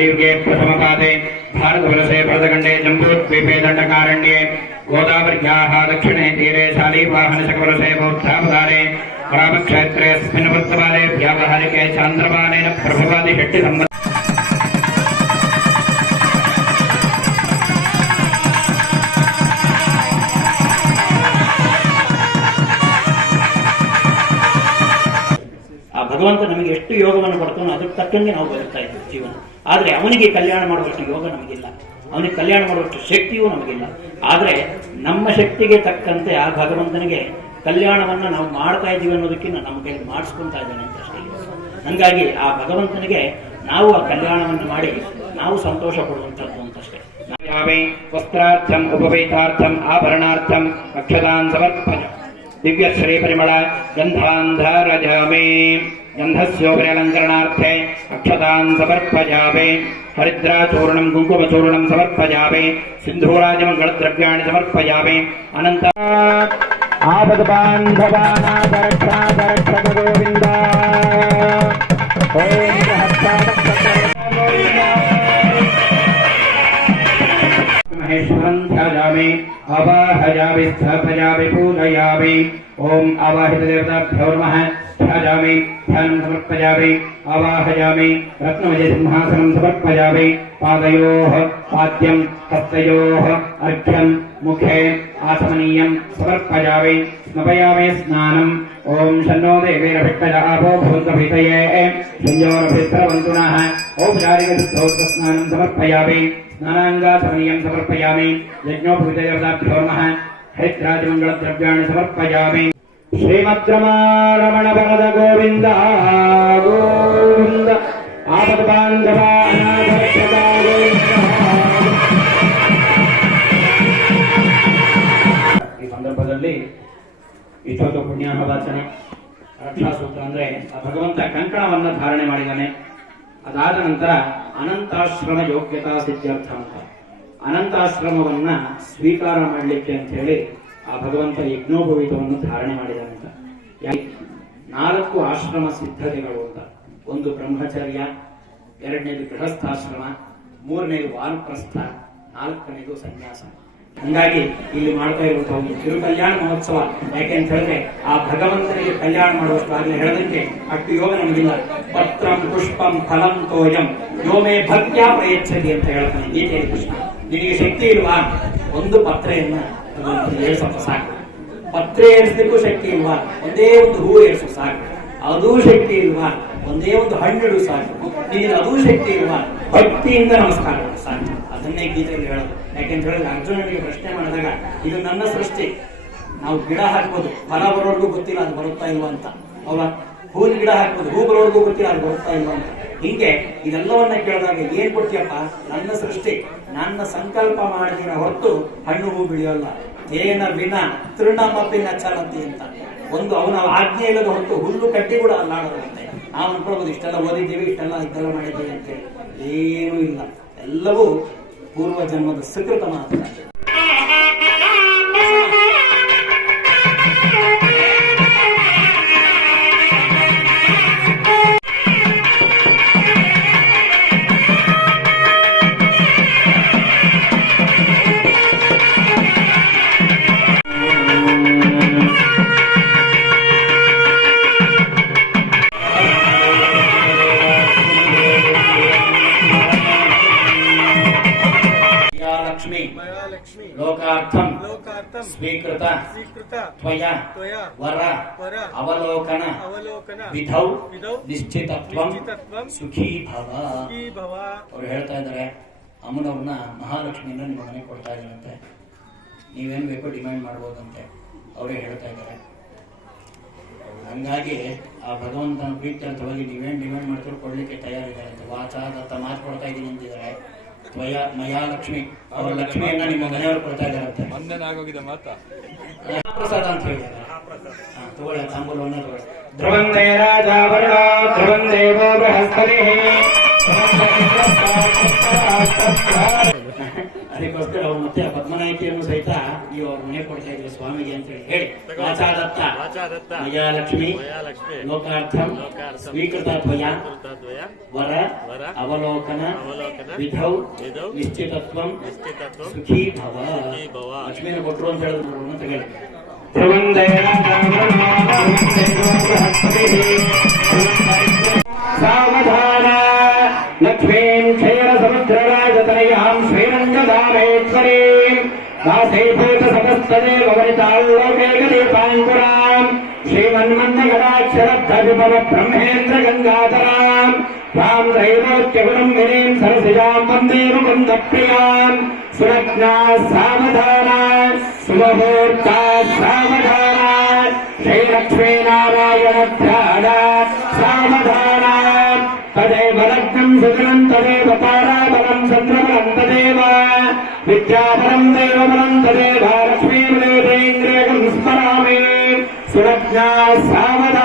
कलियुगे प्रथमपादे भारतवर्षे भरतखण्डे जम्बूद्वीपे दण्डकारण्ये गोदावर्याः दक्षिणे तीरे शालीवाहनशकवर्षे बौद्धावतारे रामक्षेत्रेऽस्मिन् वर्तमाने व्यावहारिके चान्द्रमानेन प्रभवादिषट्टिसम्बन्ध ಆ ಭಗವಂತ ನಮಗೆ ಎಷ್ಟು ಯೋಗವನ್ನು ಕೊಡ್ತಾನೋ ಅದಕ್ಕೆ ತಕ್ಕಂಗೆ ನಾವು ಬದುಕ್ತಾ ಇದ್ದೀವಿ ಜೀವನ ಆದರೆ ಅವನಿಗೆ ಕಲ್ಯಾಣ ಮಾಡುವಷ್ಟು ಯೋಗ ನಮಗಿಲ್ಲ. ಅವನಿಗೆ ಕಲ್ಯಾಣ ಮಾಡುವಷ್ಟು ಶಕ್ತಿಯೂ ನಮಗಿಲ್ಲ. ಆದರೆ ನಮ್ಮ ಶಕ್ತಿಗೆ ತಕ್ಕಂತೆ ಆ ಭಗವಂತನಿಗೆ ಕಲ್ಯಾಣವನ್ನ ನಾವು ಮಾಡ್ತಾ ಇದ್ದೀವಿ ಅನ್ನೋದಕ್ಕಿಂತ ನಮ್ಮ ಕೈಲಿ ಮಾಡಿಸ್ಕೊಳ್ತಾ ಇದ್ದಾನೆ ಅಂತ ಅಷ್ಟೇ ಹಂಗಾಗಿ ಆ ಭಗವಂತನಿಗೆ ನಾವು ಆ ಕಲ್ಯಾಣವನ್ನು ಮಾಡಿ ನಾವು ಸಂತೋಷ ಪಡುವಂಥದ್ದು ಅಂತಷ್ಟೇ ವಸ್ತ್ರಾರ್ಥಂ, ಉಪವೇತಾರ್ಥಂ, ಆಭರಣಾರ್ಥಂ ಅಕ್ಷತಾನ್ ದಿವ್ಯ ಶ್ರೀ ಪರಿಮಳ ಗಂಧಾಂಧಾರಜಾಮೇ. गन्धस्योपरलङ्करणार्थे अक्षतान् समर्पयावे हरिद्राचूर्णम् कुङ्कुमचूर्णम् समर्पयावे सिन्धूराजमङ्गलद्रव्याणि समर्पयावे अनन्त आपदबान्धवानापरक्षापरक्षगोविन्द महेश्वरम् ध्यायामि पूजयामि। ओम् अवाहितदेवताभ्यो नमः। ध्यायामि ध्यानं समर्पयामि, आवाहयामि रत्नमयसिंहासनं समर्पयामि, पादयोः पाद्यं हस्तयोः अर्घ्यं मुखे आसमनीयं समर्पयामि स्मपयामि स्नानम् ॐ शन्नो देवीरभिक्कज आपो भवन्तभितये संयोरभिस्रवन्तु नः समर्पयामि, स्नानाङ्गासमनीयं समर्पयामि यज्ञोपविजयवदाभ्यो नमः, हरिद्राजमङ्गलद्रव्याणि समर्पयामि। ಶ್ರೀಮದ್ರಮಾರಮಣ ಪರದ ಗೋವಿಂದ ಗೋವಿಂದ ಆಪದ ಬಾಂಧವ ಈ ಸಂದರ್ಭದಲ್ಲಿ ಇಷ್ಟೊಂದು ಪುಣ್ಯಾಹ ರಕ್ಷಾ ಸೂತ್ರ ಅಂದ್ರೆ ಭಗವಂತ ಕಂಕಣವನ್ನ ಧಾರಣೆ ಮಾಡಿದ್ದಾನೆ. ಅದಾದ ನಂತರ ಅನಂತಾಶ್ರಮ ಯೋಗ್ಯತಾ ಸಿದ್ಧಾರ್ಥ ಅಂತ. ಅನಂತಾಶ್ರಮವನ್ನ ಸ್ವೀಕಾರ ಮಾಡಲಿಕ್ಕೆ ಅಂತ ಹೇಳಿ ಆ ಭಗವಂತ ಯಜ್ಞೋಪವೀತವನ್ನು ಧಾರಣೆ ಮಾಡಿದಾನೆ ಅಂತ ಯಾ- ನಾಲ್ಕು ಆಶ್ರಮ ಸಿದ್ಧತೆಗಳು ಅಂತ. ಒಂದು ಬ್ರಹ್ಮಚರ್ಯ, ಎರಡನೇದು ಗೃಹಸ್ಥಾಶ್ರಮ, ಮೂರನೇದು ವಾನಪ್ರಸ್ಥ ನಾಲ್ಕನೇದು ಸನ್ಯಾಸ. ಹಂಗಾಗಿ ಇಲ್ಲಿ ಮಾಡ್ತಾ ಇರುವಂತಹ ಒಂದು ಕಿರು ಕಲ್ಯಾಣ ಮಹೋತ್ಸವ. ಯಾಕೆ ಅಂತ ಹೇಳಿದ್ರೆ, ಆ ಭಗವಂತನಿಗೆ ಕಲ್ಯಾಣ ಮಾಡುವಷ್ಟು ಆಗಲಿ ಹೇಳದಂತೆ ಅಷ್ಟು ಯೋಗ ನಮಗಿಲ್ಲ. ಪತ್ರಂ ಪುಷ್ಪಂ ಫಲಂ ತೋಯಂ. ಯೋಮೇ ಭಕ್ತ್ಯಾ ಪ್ರಯಚ್ಛತಿ ಅಂತ ಹೇಳ್ತಾನೆ ಗೀತೆಯಲ್ಲಿ ಕೃಷ್ಣ. ನಿನಗೆ ಶಕ್ತಿ ಇಲ್ವಾ? ಒಂದು ಪತ್ರೆಯನ್ನ ಏಳ್ಸಪ್ಪ ಸಾಕು. ಪತ್ರೆ ಏರ್ಸ್ಲಿಕ್ಕೂ ಶಕ್ತಿ ಇಲ್ವಾ? ಒಂದೇ ಒಂದು ಹೂ ಏರ್ಸು ಸಾಕು. ಅದೂ ಶಕ್ತಿ ಇಲ್ವಾ? ಒಂದೇ ಒಂದು ಹಣ್ಣಿಡು ಸಾಕು. ನೀನು ಅದೂ ಶಕ್ತಿ ಇಲ್ವಾ? ಭಕ್ತಿಯಿಂದ ನಮಸ್ಕಾರ ಸಾಕು. ಅದನ್ನೇ ಗೀತೆಯಲ್ಲಿ ಹೇಳೋದು. ಯಾಕೆಂತ ಹೇಳಿದ್ರೆ ಅರ್ಜುನನಿಗೆ ಪ್ರಶ್ನೆ ಮಾಡಿದಾಗ, ಇದು ನನ್ನ ಸೃಷ್ಟಿ. ನಾವು ಗಿಡ ಹಾಕ್ಬೋದು. ಫಲ ಬರೋರ್ಗೂ ಗೊತ್ತಿಲ್ಲ, ಅದು ಬರುತ್ತಾ ಇಲ್ವಾ ಅಂತ. ಅಲ್ವಾ? ಹೂವಿನ ಗಿಡ ಹಾಕ್ಬೋದು. ಹೂ ಬರೋರ್ಗೂ ಗೊತ್ತಿಲ್ಲ, ಅದು ಬರುತ್ತಾ ಇಲ್ವಾ ಅಂತ. ಹಿಂಗೆ ಇದೆಲ್ಲವನ್ನ ಕೇಳಿದಾಗ ಏನ್ ಕೊಟ್ಟಿಯಪ್ಪ ನನ್ನ ಸೃಷ್ಟಿ, ನನ್ನ ಸಂಕಲ್ಪ ಮಾಡಿದಿನ ಹೊರತು ಹಣ್ಣು ಹೂ ಬಿಳಿಯೋಲ್ಲ. ಏನ ವಿನ ತೃಣಮಿನ ಚಲಂತಿ ಅಂತ. ಒಂದು ಅವನ ಆಜ್ಞೆ ಇಲ್ಲದ ಹೊರತು ಹುಲ್ಲು ಕಟ್ಟಿ ಕೂಡ ಅಲ್ಲಾಡದಂತೆ. ನಾವು ಅನ್ಕೊಳ್ಬೋದು ಇಷ್ಟೆಲ್ಲ ಓದಿದ್ದೀವಿ, ಇಷ್ಟೆಲ್ಲ ಇದೆಲ್ಲ ಮಾಡಿದ್ದೀವಿ ಅಂತೇಳಿ. ಏನೂ ಇಲ್ಲ. ಎಲ್ಲವೂ ಪೂರ್ವ ಜನ್ಮದ ಸುಕೃತ ಮಾತ್ರ. ಲಕ್ಷ್ಮಿ. ಲೋಕಾರ್ಥಂ. ಲೋಕಾರ್ಥಂ. ಸ್ವೀಕೃತ. ತ್ವಯ. ವರ. ಅವಲೋಕನ. ಅವಲೋಕನ. ವಿಧೌ. ನಿಶ್ಚಿತತ್ವ. ಸುಖೀ ಭವ ಅವ್ರು ಹೇಳ್ತಾ ಇದ್ದಾರೆ ಅಮ್ಮನವ್ರನ್ನ ಮಹಾಲಕ್ಷ್ಮಿಯನ್ನ ನಿಮ್ಮ ಮನೆ ಕೊಡ್ತಾ ಇದ್ದಾರಂತೆ. ನೀವೇನು ಬೇಕೋ ಡಿಮ್ಯಾಂಡ್ ಮಾಡ್ಬೋದಂತೆ. ಅವರೇ ಹೇಳ್ತಾ ಇದ್ದಾರೆ. ಹಂಗಾಗಿ ಆ ಭಗವಂತನ ಪ್ರೀತಿಯಲ್ಲಿ ತೊಲಗಿ ನೀವೇನು ಡಿಮ್ಯಾಂಡ್ ಮಾಡ್ತೀರೋ ಕೊಡಲಿಕ್ಕೆ ತಯಾರಿದ್ದಾರೆ ಅಂತ. ವಾಚಾದ ಮಾತು ಕೊಡ್ತಾ ಇದ್ದೀನಿ ಅಂತಿದ್ದಾರೆ. ಮಯಾ ಲಕ್ಷ್ಮಿ ಅವರ ಲಕ್ಷ್ಮಿಯನ್ನ ನಿಮ್ಮ ಮನೆಯವರು ಕೊಡ್ತಾ ಇದ್ದಾರಂತೆ. ಒಂದನೇ ಆಗೋಗಿದೆ ಮಾತಾ. ಪ್ರಸಾದ ಅಂತ ಹೇಳಿದ್ದಾರೆ. ತಗೊಳ್ಳಿ ತಾಂಬೂಲವನ್ನ ತಗೊಳ್ಳಿ. ಧ್ರುವಂದೇ ರಾಜಾವರಣ ಧ್ರುವಂದೇವೋ ಬೃಹಸ್ಪತಿ. ಅದಕ್ಕೋಸ್ಕರ ಅವ್ರು ಮತ್ತೆ ಆ ಪದ್ಮನಾಯಕಿಯನ್ನು ಸಹಿತ ನೀವು ಅವ್ರ ಮನೆ ಕೊಡ್ತಾ ಇದ್ರು ಸ್ವಾಮಿಗೆ ಅಂತ ಹೇಳಿ ಹೇಳಿ ವಾಚಾದತ್ತ ವಾಚಾದತ್ತ ಮಯಾ ಲಕ್ಷ್ಮಿ ಮಯಾ ಲಕ್ಷ್ಮಿ ಲೋಕಾರ್ಥಂ ಲೋಕಾರ್ಥಂ ಸ್ವೀಕೃತ ದ್ವಯ ಕೃತದ್ವಯ ವರ ವರ ಅವಲೋಕನ ಅವಲೋಕನ ವಿಧೌ ವಿಧೌ ನಿಶ್ಚಿತತ್ವಂ ನಿಶ್ಚಿತತ್ವ ಸುಖೀ ಭವ ಸುಖೀ ಭವ. ಲಕ್ಷ್ಮೀನ ಕೊಟ್ಟರು ಅಂತ ಹೇಳಿದ್ರು ಅವ್ರನ್ನ ತಗೊಳ್ಳಿ ಸಾವಧಾನ ಲಕ್ಷ್ಮೀಂ समस्तदेव वनिताल्लोकेकदीपाङ्कुराम् श्रीमन्मन्नगणाक्षरद्धविपव ब्रह्मेन्द्र गङ्गाधराम् ताम् दैवोच्यगुणम् विनीम् सरसिजाम् वन्दे मुकुन्दप्रियाम् सुरज्ञा सावधाना सुमहूर्ता सावधाना श्रीलक्ष्मीनारायण ध्यान सावधाना तदेव लग्नम् सुगणम् तदेव ताराबलम् चन्द्रबलम् तदेव विद्याबलम् देवबलम् तदेव I'm Sabana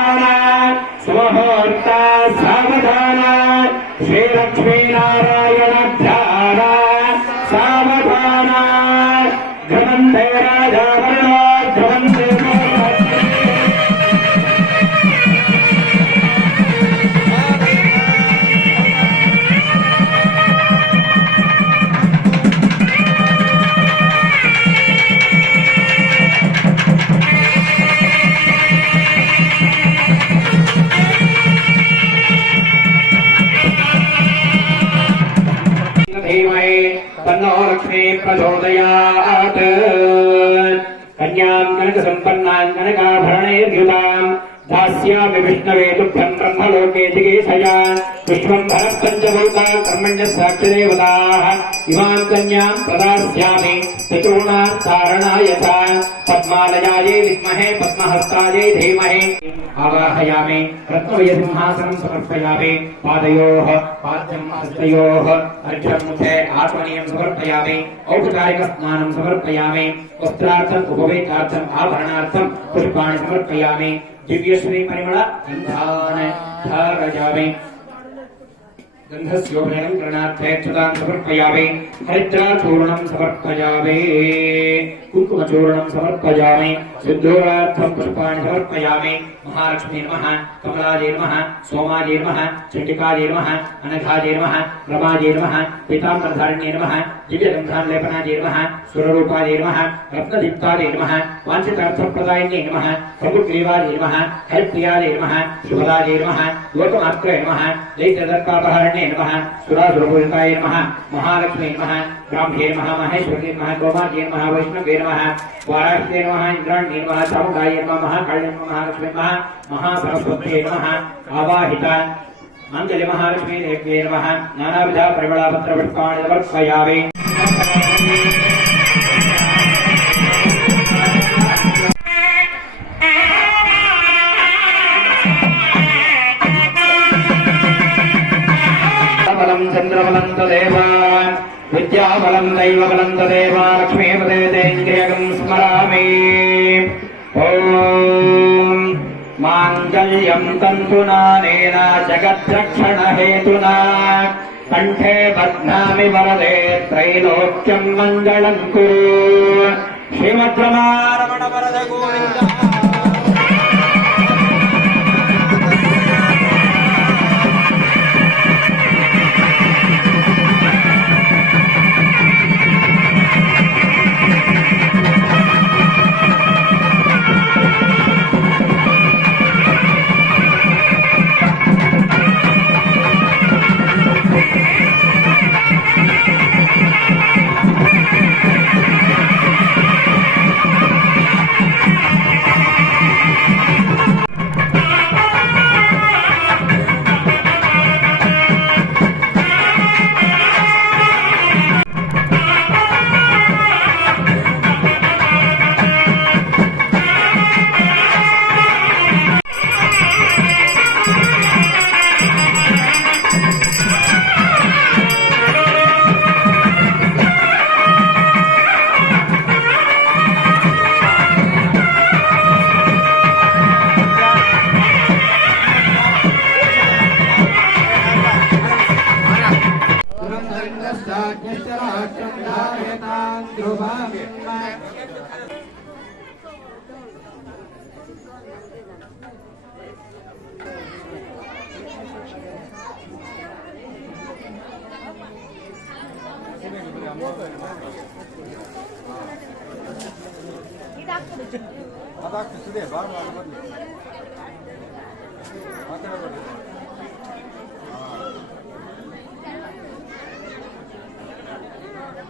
धीमहि तन्नो लक्ष्मी प्रचोदयात् कन्याम् कनकसम्पन्नाम् कनकाभरणैर्युताम् दास्यामि विष्णवे तुभ्यम् ब्रह्मलोके जिगीषया विश्वम् भरः पञ्चभूता कर्मण्यः साक्षिदेवताः इमाम् कन्याम् प्रदास्यामि। पितॄणाकारणाय च। पद्मालयायै विद्महे, पद्महस्तायै धीमहि। आवाहयामि। रत्नवयसिंहासनं पुष्पाणि समर्पयामि। दिव्यश्री परिमळ गन्धान् धारयामि गन्धस्योपनयनं करणार्थे क्षतां समर्पयामि हरिद्राचूर्णं समर्पयामि कुङ्कुमचूर्णं समर्पयामि। सिद्धूरार्थं पुष्पाणि महालक्ष्मी नमः, कमलायै नमः, सोमायै नमः, चण्डिकायै नमः, अनघायै नमः, रमायै नमः, पीताम्बरधारिण्यै नमः दिव्यगन्धान्लेपनायै नमः सुररूपायै नमः रत्नदीप्तायै नमः वाञ्छितार्थप्रदायिन्यै नमः प्रभुग्रीवायै नमः हरिप्रियायै नमः शुभदायै नमः लोकमात्रे नमः दैत्यदर्पापहारण्ये नमः सुरासुरपूजिताय नमः महालक्ष्मी नमः ब्राह्म्ये नमः महेश्वरी नमः, गोमात्ये नमः, वैष्णवे नमः वाराष्ट्ये नमः, इन्द्राण्ये नमः, चामुण्डायै नमः, महाकाल्ये नमः महालक्ष्मी नमः, महासरस्वत्यै नमः, आवाहिता అంజలిమహాలక్ష్మీ దేవ్యే నమ నానావిధ పరిమళాపత్ర పుష్పాణి సమర్పయామి విద్యాబలం దైవబలం తదేవా లక్ష్మీపదే స్మరామి माङ्गल्यं तन्तुनानेन जगद्रक्षणहेतुना कण्ठे बध्नामि वरदे त्रैलोक्यं मङ्गलं कुरु श्रीमद्रमारमण Saccadavetaṃ Duvavimma Adaklısı değil, var mı? Var mı?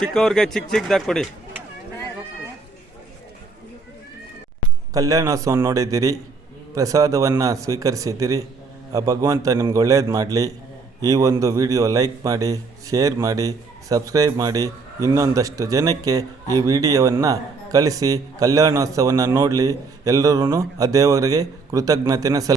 ಚಿಕ್ಕವ್ರಿಗೆ ಚಿಕ್ಕ ಚಿಕ್ಕದಾಗ ಕೊಡಿ. ಕಲ್ಯಾಣೋತ್ಸವವನ್ನು ನೋಡಿದ್ದೀರಿ, ಪ್ರಸಾದವನ್ನು ಸ್ವೀಕರಿಸಿದ್ದೀರಿ, ಆ ಭಗವಂತ ನಿಮ್ಗೆ ಒಳ್ಳೇದು ಮಾಡಲಿ. ಈ ಒಂದು ವಿಡಿಯೋ ಲೈಕ್ ಮಾಡಿ, ಶೇರ್ ಮಾಡಿ, ಸಬ್ಸ್ಕ್ರೈಬ್ ಮಾಡಿ. ಇನ್ನೊಂದಷ್ಟು ಜನಕ್ಕೆ ಈ ವಿಡಿಯೋವನ್ನು ಕಳಿಸಿ, ಕಲ್ಯಾಣೋತ್ಸವವನ್ನು ನೋಡಲಿ. ಎಲ್ಲರೂ ಆ ದೇವರಿಗೆ ಕೃತಜ್ಞತೆನ ಸಲ್